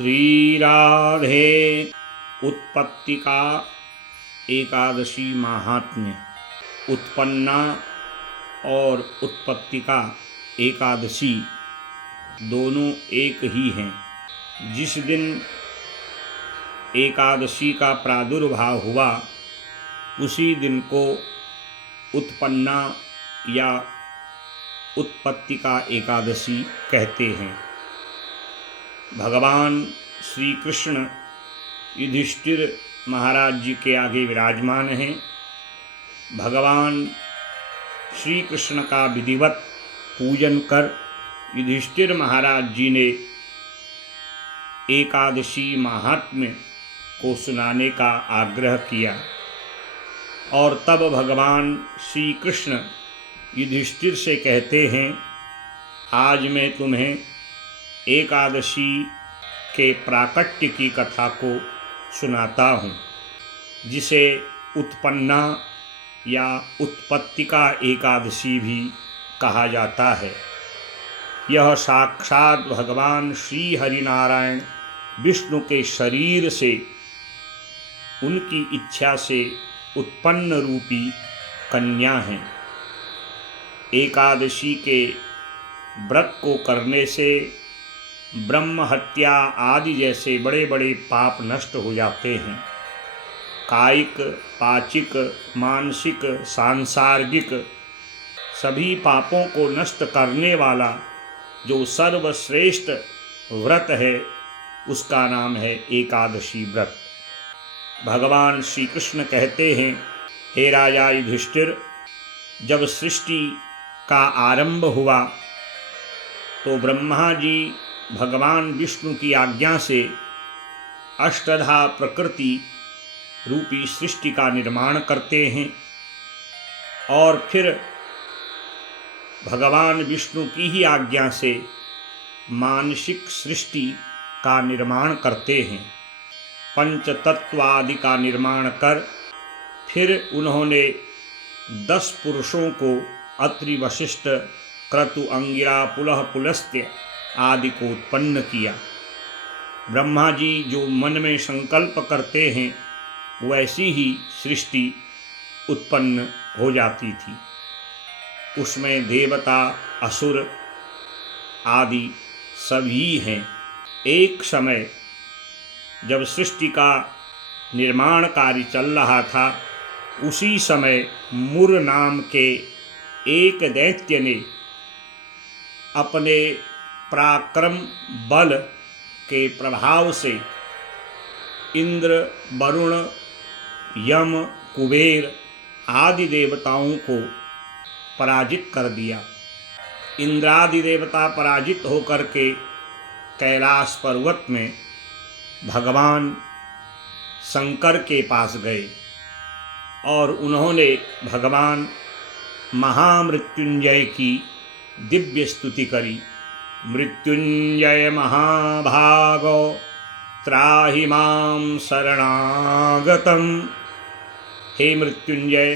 श्री राधे उत्पत्ति का एकादशी महात्म्य। उत्पन्ना और उत्पत्ति का एकादशी दोनों एक ही हैं। जिस दिन एकादशी का प्रादुर्भाव हुआ उसी दिन को उत्पन्ना या उत्पत्ति का एकादशी कहते हैं। भगवान श्री कृष्ण युधिष्ठिर महाराज जी के आगे विराजमान हैं। भगवान श्री कृष्ण का विधिवत पूजन कर युधिष्ठिर महाराज जी ने एकादशी महात्म्य को सुनाने का आग्रह किया और तब भगवान श्री कृष्ण युधिष्ठिर से कहते हैं, आज मैं तुम्हें एकादशी के प्राकट्य की कथा को सुनाता हूँ, जिसे उत्पन्ना या उत्पत्ति का एकादशी भी कहा जाता है। यह साक्षात भगवान श्री हरिनारायण विष्णु के शरीर से उनकी इच्छा से उत्पन्न रूपी कन्या है। एकादशी के व्रत को करने से ब्रह्म हत्या आदि जैसे बड़े बड़े पाप नष्ट हो जाते हैं। कायिक, पाचिक, मानसिक, सांसार्गिक सभी पापों को नष्ट करने वाला जो सर्वश्रेष्ठ व्रत है उसका नाम है एकादशी व्रत। भगवान श्री कृष्ण कहते हैं, हे राजा युधिष्ठिर, जब सृष्टि का आरंभ हुआ तो ब्रह्मा जी भगवान विष्णु की आज्ञा से अष्टधा प्रकृति रूपी सृष्टि का निर्माण करते हैं और फिर भगवान विष्णु की ही आज्ञा से मानसिक सृष्टि का निर्माण करते हैं। पंचतत्व आदि का निर्माण कर फिर उन्होंने 10 पुरुषों को अत्रि, वशिष्ठ, क्रतु, अंगिरा, पुलह, पुलस्त्य आदि को उत्पन्न किया। ब्रह्मा जी जो मन में संकल्प करते हैं वैसी ही सृष्टि उत्पन्न हो जाती थी। उसमें देवता, असुर आदि सभी हैं। एक समय जब सृष्टि का निर्माण कार्य चल रहा था उसी समय मुर नाम के एक दैत्य ने अपने पराक्रम बल के प्रभाव से इंद्र, वरुण, यम, कुबेर आदि देवताओं को पराजित कर दिया। इंद्रादि देवता पराजित होकर के कैलाश पर्वत में भगवान शंकर के पास गए और उन्होंने भगवान महामृत्युंजय की दिव्य स्तुति करी। मृत्युंजय महाभागो त्राहि मां शरणागतम। हे मृत्युंजय,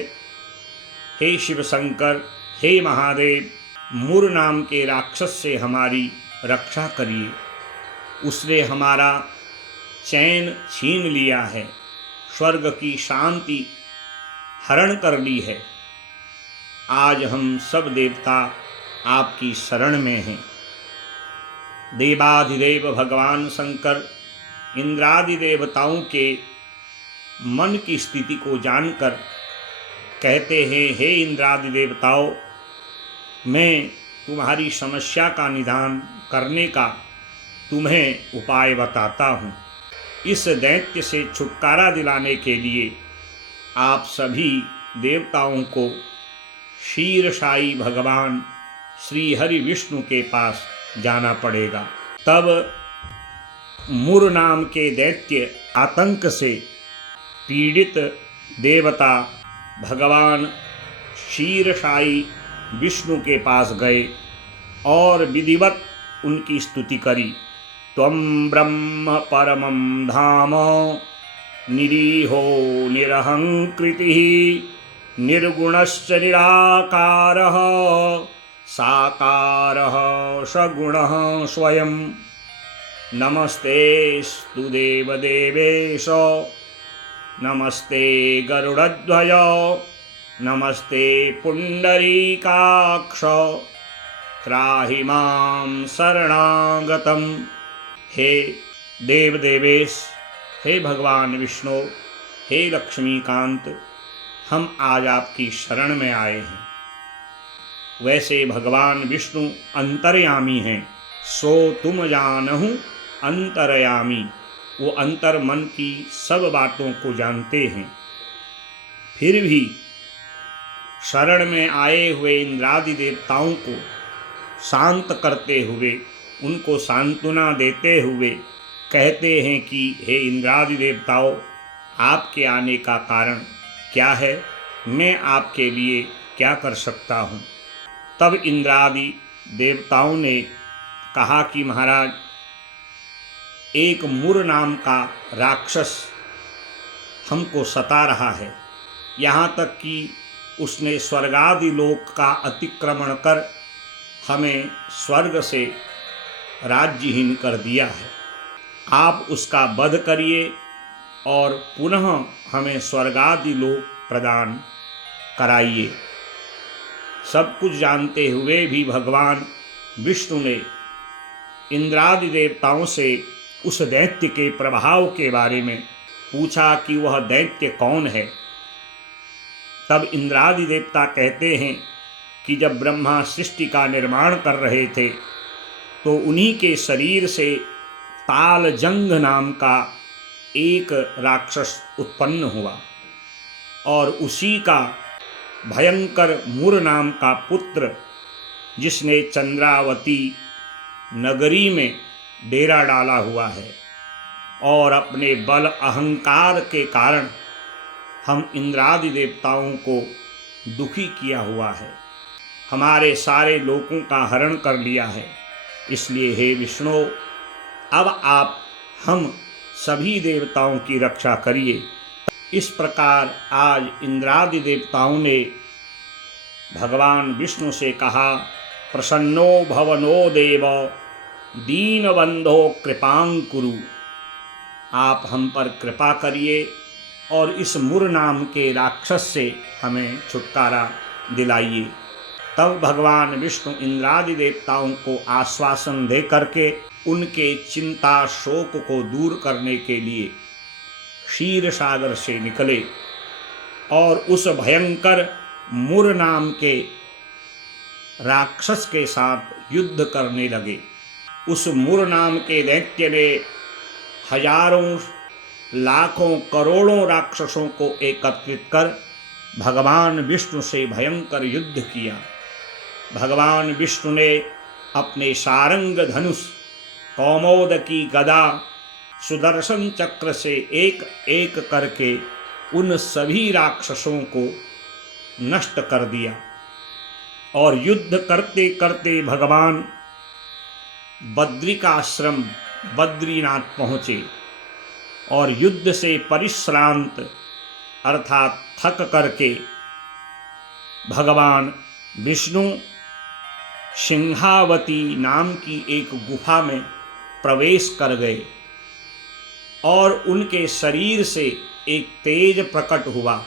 हे शिव शंकर, हे महादेव, मुर नाम के राक्षस से हमारी रक्षा करिए। उसने हमारा चैन छीन लिया है, स्वर्ग की शांति हरण कर ली है। आज हम सब देवता आपकी शरण में हैं। देवाधिदेव भगवान शंकर इंद्रादि देवताओं के मन की स्थिति को जानकर कहते हैं, हे इंद्रादि देवताओं, मैं तुम्हारी समस्या का निदान करने का तुम्हें उपाय बताता हूँ। इस दैत्य से छुटकारा दिलाने के लिए आप सभी देवताओं को क्षीरसाई भगवान श्री हरि विष्णु के पास जाना पड़ेगा। तब मुर नाम के दैत्य आतंक से पीड़ित देवता भगवान क्षीरसाई विष्णु के पास गए और विधिवत उनकी स्तुति करी। त्वं ब्रह्म परमं धाम निरीहो निरहंकृतिः निर्गुणश्च निराकारः साकारः सगुणः स्वयं। नमस्तेस्तु देवदेवेश नमस्ते गरुड़ध्वज नमस्ते पुंडरीकाक्ष त्राहि मां शरणागतम। हे देवदेवेश, हे भगवान विष्णु, हे लक्ष्मीकांत, हम आज आपकी शरण में आए हैं। वैसे भगवान विष्णु अंतर्यामी हैं, सो तुम जानहु अंतर्यामी। वो अंतर मन की सब बातों को जानते हैं। फिर भी शरण में आए हुए इंद्रादि देवताओं को शांत करते हुए, उनको सांत्वना देते हुए कहते हैं कि हे इंद्रादि देवताओं, आपके आने का कारण क्या है? मैं आपके लिए क्या कर सकता हूँ? तब इंद्रादि देवताओं ने कहा कि महाराज, एक मुर नाम का राक्षस हमको सता रहा है, यहाँ तक कि उसने स्वर्गादि लोक का अतिक्रमण कर हमें स्वर्ग से राज्यहीन कर दिया है। आप उसका वध करिए और पुनः हमें स्वर्गादि लोक प्रदान कराइए। सब कुछ जानते हुए भी भगवान विष्णु ने इंद्रादि देवताओं से उस दैत्य के प्रभाव के बारे में पूछा कि वह दैत्य कौन है। तब इंद्रादि देवता कहते हैं कि जब ब्रह्मा सृष्टि का निर्माण कर रहे थे तो उन्हीं के शरीर से तालजंग नाम का एक राक्षस उत्पन्न हुआ और उसी का भयंकर मुर नाम का पुत्र, जिसने चंद्रावती नगरी में डेरा डाला हुआ है और अपने बल अहंकार के कारण हम इंद्रादि देवताओं को दुखी किया हुआ है, हमारे सारे लोकों का हरण कर लिया है। इसलिए हे विष्णु, अब आप हम सभी देवताओं की रक्षा करिए। इस प्रकार आज इंद्रादि देवताओं ने भगवान विष्णु से कहा, प्रसन्नो भवनो देव दीनबंधो कृपां कुरु। आप हम पर कृपा करिए और इस मुर नाम के राक्षस से हमें छुटकारा दिलाइए। तब भगवान विष्णु इंद्रादि देवताओं को आश्वासन दे करके उनके चिंता शोक को दूर करने के लिए क्षीर सागर से निकले और उस भयंकर मुर नाम के राक्षस के साथ युद्ध करने लगे। उस मुर नाम के दैत्य ने हजारों लाखों करोड़ों राक्षसों को एकत्रित कर भगवान विष्णु से भयंकर युद्ध किया। भगवान विष्णु ने अपने सारंग धनुष, कौमोदकी गदा, सुदर्शन चक्र से एक एक करके उन सभी राक्षसों को नष्ट कर दिया और युद्ध करते करते भगवान बद्रिकाश्रम बद्रीनाथ पहुँचे और युद्ध से परिश्रांत अर्थात थक करके भगवान विष्णु सिंहावती नाम की एक गुफा में प्रवेश कर गए और उनके शरीर से एक तेज प्रकट हुआ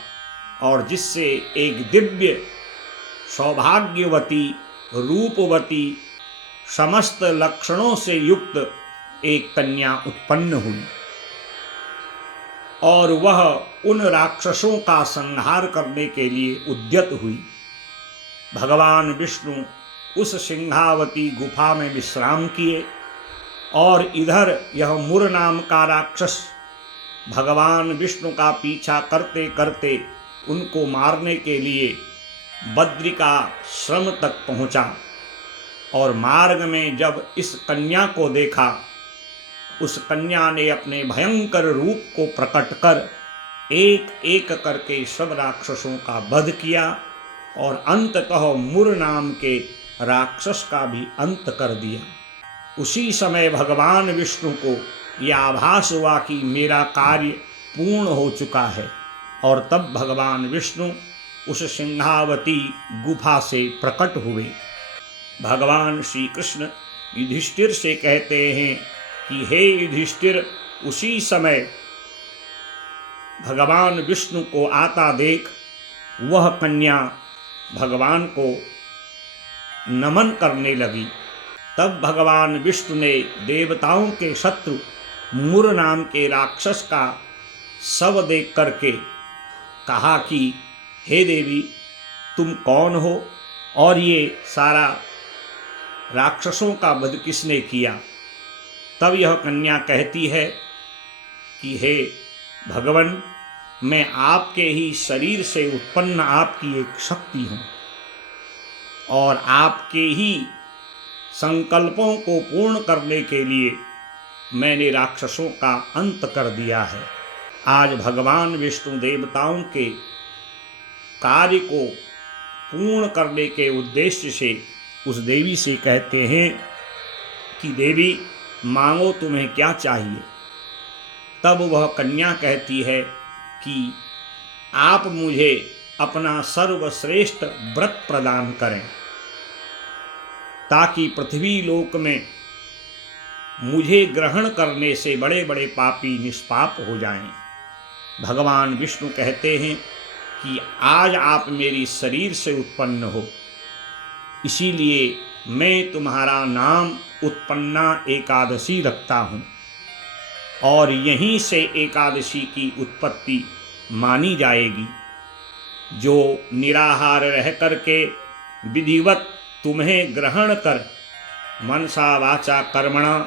और जिससे एक दिव्य सौभाग्यवती रूपवती समस्त लक्षणों से युक्त एक कन्या उत्पन्न हुई और वह उन राक्षसों का संहार करने के लिए उद्यत हुई। भगवान विष्णु उस सिंहावती गुफा में विश्राम किए और इधर यह मुर नाम का राक्षस भगवान विष्णु का पीछा करते करते उनको मारने के लिए बद्रिकाश्रम तक पहुंचा और मार्ग में जब इस कन्या को देखा, उस कन्या ने अपने भयंकर रूप को प्रकट कर एक एक करके सब राक्षसों का वध किया और अंततः मुर नाम के राक्षस का भी अंत कर दिया। उसी समय भगवान विष्णु को यह आभास हुआ कि मेरा कार्य पूर्ण हो चुका है और तब भगवान विष्णु उस सिंहावती गुफा से प्रकट हुए। भगवान श्री कृष्ण युधिष्ठिर से कहते हैं कि हे युधिष्ठिर, उसी समय भगवान विष्णु को आता देख वह कन्या भगवान को नमन करने लगी। तब भगवान विष्णु ने देवताओं के शत्रु मुर नाम के राक्षस का शव देख करके कहा कि हे देवी, तुम कौन हो और ये सारा राक्षसों का वध किसने किया। तब यह कन्या कहती है कि हे भगवान, मैं आपके ही शरीर से उत्पन्न आपकी एक शक्ति हूँ और आपके ही संकल्पों को पूर्ण करने के लिए मैंने राक्षसों का अंत कर दिया है। आज भगवान विष्णु देवताओं के कार्य को पूर्ण करने के उद्देश्य से उस देवी से कहते हैं कि देवी, मांगो, तुम्हें क्या चाहिए। तब वह कन्या कहती है कि आप मुझे अपना सर्वश्रेष्ठ व्रत प्रदान करें ताकि पृथ्वी लोक में मुझे ग्रहण करने से बड़े बड़े पापी निष्पाप हो जाएं। भगवान विष्णु कहते हैं कि आज आप मेरी शरीर से उत्पन्न हो, इसीलिए मैं तुम्हारा नाम उत्पन्ना एकादशी रखता हूँ और यहीं से एकादशी की उत्पत्ति मानी जाएगी। जो निराहार रह करके विधिवत तुम्हें ग्रहण कर मनसा वाचा कर्मणा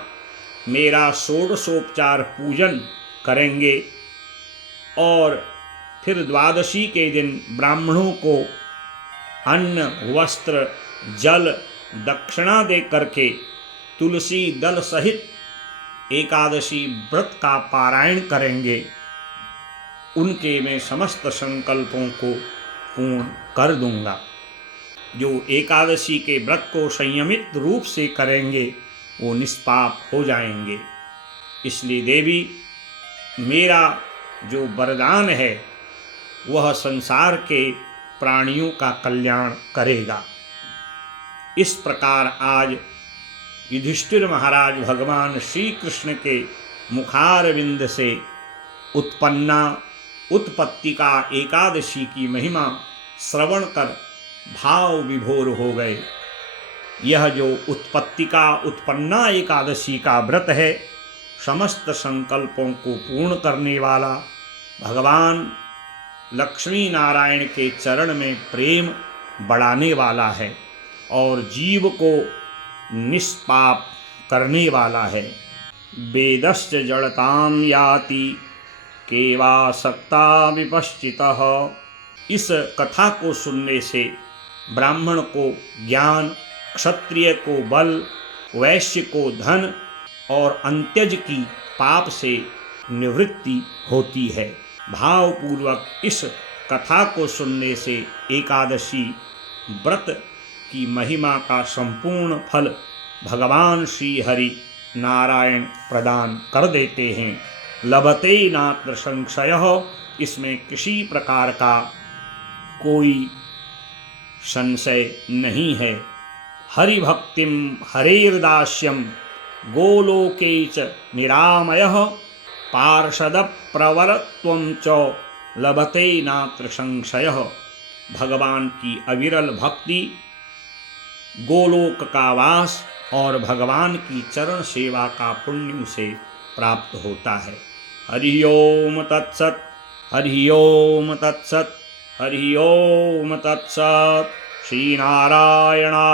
मेरा षोडशोपचार पूजन करेंगे और फिर द्वादशी के दिन ब्राह्मणों को अन्न, वस्त्र, जल, दक्षिणा दे करके तुलसी दल सहित एकादशी व्रत का पारायण करेंगे, उनके मैं समस्त संकल्पों को पूर्ण कर दूंगा। जो एकादशी के व्रत को संयमित रूप से करेंगे वो निष्पाप हो जाएंगे। इसलिए देवी, मेरा जो वरदान है वह संसार के प्राणियों का कल्याण करेगा। इस प्रकार आज युधिष्ठिर महाराज भगवान श्री कृष्ण के मुखारविंद से उत्पन्ना उत्पत्तिका एकादशी की महिमा श्रवण कर भाव विभोर हो गए। यह जो उत्पत्तिका उत्पन्ना एकादशी का व्रत है, समस्त संकल्पों को पूर्ण करने वाला, भगवान लक्ष्मी नारायण के चरण में प्रेम बढ़ाने वाला है और जीव को निष्पाप करने वाला है। वेदश्च जड़ताम याति केवासक्ता विपश्चितः। इस कथा को सुनने से ब्राह्मण को ज्ञान, क्षत्रिय को बल, वैश्य को धन और अंत्यज की पाप से निवृत्ति होती है। भावपूर्वक इस कथा को सुनने से एकादशी व्रत की महिमा का संपूर्ण फल भगवान श्री हरि नारायण प्रदान कर देते हैं। लभते नात्र संशयः, इसमें किसी प्रकार का कोई संशय नहीं है। हरिभक्तिम हरेर्दास्यम गोलोके च निरामयः पार्षद प्रवरत्वं च लभते नात्र संशयः। भगवान की अविरल भक्ति, गोलोक का वास और भगवान की चरण सेवा का पुण्य से प्राप्त होता है। हरि ओम तत्सत, हरि ओम तत्सत, हरि ओम तत्सत। श्री नारायणार्पणमस्तु।